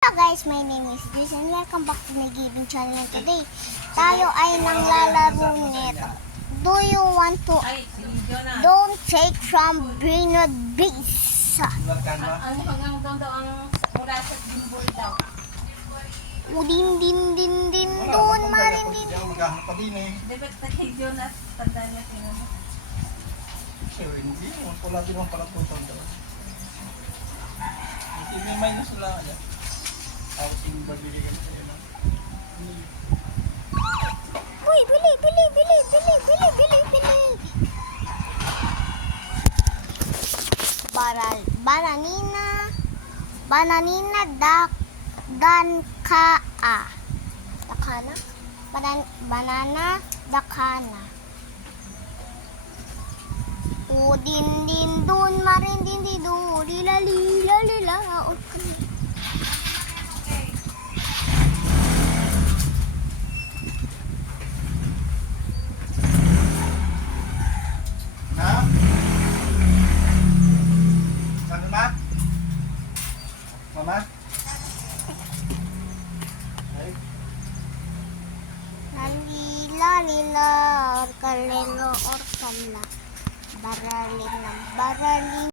Hello guys, my name is Liz and welcome back to my gaming channel. Today, tayo ay nanglalaro nito. Do you want to don't take from Brinod Base? Ang hanggang doon daw ang oras at gimbol daw. Din doon marin din. Maghanap pa din eh. Dapat kay Jonas, tanda niya sino. Hindi mo. Wala din naman pala tutol daw. Hindi may minus lang niya. Housing babili ka sa'yo lang. Uy, bili. Bananina dankaa. Dakana? Banana dakana. Din dun marin din di do lila. Ha? Saan ba? Mama? Ay, Lila or kalelo or kala. Baralin.